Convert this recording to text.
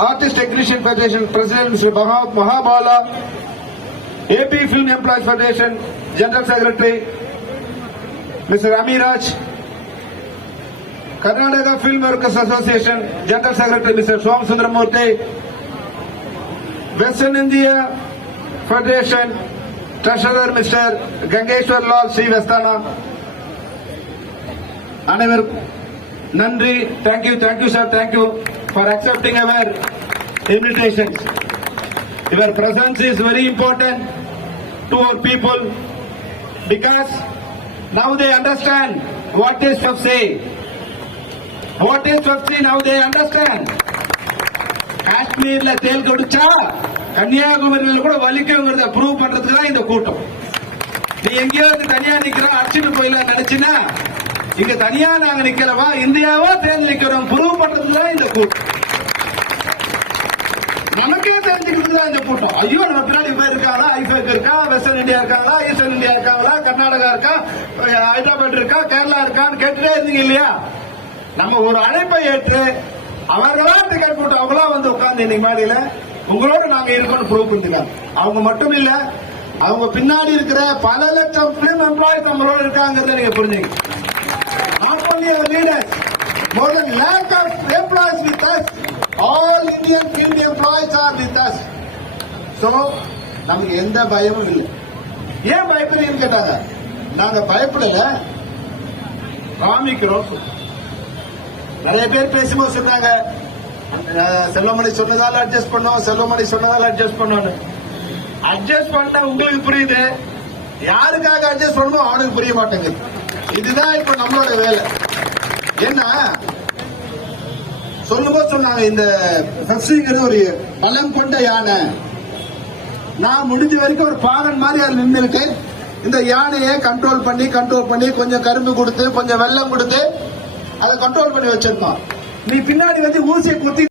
Artist Technician Federation President Mr. Maha- Mahabala, AP Film Employees Federation General Secretary Mr. Amiraj, Karnataka Film Workers Association General Secretary Mr. Swam Sundaramurthy, Western India Federation Treasurer Mr. Gangeshwar Lal Srivastana, அனைவருக்கும் நன்றி thank you thank you sir thank you for accepting our invitation your presence is very important to our people because now they understand what is FEFSI what is FEFSI now they understand காஷ்மீர்ல தேல் குடிச்சா கன்னியாகுமரியில் கூட வலிக்குங்கிறத prove பண்றதுக்கு தான் இந்த கூட்டம் நீ எங்கேயாவது வந்து தனியா நிக்கிறோம் அடிச்சுட்டு போயிடலாம் நினைச்சுன்னா இங்க தனியா நாங்க நிக்கிறவா இந்தியாவா தேர்ந்து நிக்கிறோம் ப்ரூவ் தான் இந்த கூட்டம். நமக்கே தெரிஞ்சுக்கிறது தான் இந்த கூட்டம். ஐயோ நம்ம பின்னாடி பேர் இருக்காளா? ஐஃபேக் இருக்கா? வெஸ்டர்ன் இந்தியா இருக்காளா? ஈஸ்டர்ன் இந்தியா இருக்காங்களா கர்நாடகா இருக்கா? ஹைதராபாத் இருக்கா? கேரளா இருக்கான்னு கேட்டுட்டே இருந்தீங்க இல்லையா? நம்ம ஒரு அழைப்பை ஏற்று அவர்களா டிக்கெட் போட்டு அவங்களா வந்து உட்கார்ந்து இன்னைக்கு மாதிரியில உங்களோட நாங்க இருக்கோம்னு ப்ரூவ் பண்ணிக்கலாம் அவங்க மட்டும் இல்ல அவங்க பின்னாடி இருக்கிற பல லட்சம் பிலிம் எம்ப்ளாயிஸ் நம்மளோட இருக்காங்கிறத நீங்க புரிஞ்சுங்க. Not only leaders, more than lakh of employees with us. All Indian field employees are with us. So, நமக்கு எந்த பயமும் இல்லை. ஏன் பயப்படுறீங்கன்னு கேட்டாங்க. நாங்க பயப்படல. காமிக்கிறோம். நிறைய பேர் பேசும்போது சொன்னாங்க. செல்வமணி சொன்னதால அட்ஜஸ்ட் பண்ணோம் செல்வமணி சொன்னதால அட்ஜஸ்ட் பண்ணோம்னு. அட்ஜஸ்ட் பண்ணா உங்களுக்கு புரியுது. யாருக்காக அட்ஜஸ்ட் பண்ணணும் அவனுக்கு புரிய மாட்டேங்குது. இதுதான் இப்ப நம்மளோட வேலை. ஏன்னா சொல்லும்போது சொன்னாங்க இந்த பெப்சிங்கிறது ஒரு பலம் கொண்ட யானை. நான் முடிஞ்ச வரைக்கும் ஒரு பாகன் மாதிரி அது நின்றுட்டு இந்த யானையை கண்ட்ரோல் பண்ணி கண்ட்ரோல் பண்ணி கொஞ்சம் கரும்பு கொடுத்து கொஞ்சம் வெள்ளம் கொடுத்து அதை கண்ட்ரோல் பண்ணி வச்சிருப்பான். நீ பின்னாடி வந்து ஊசியை குத்தி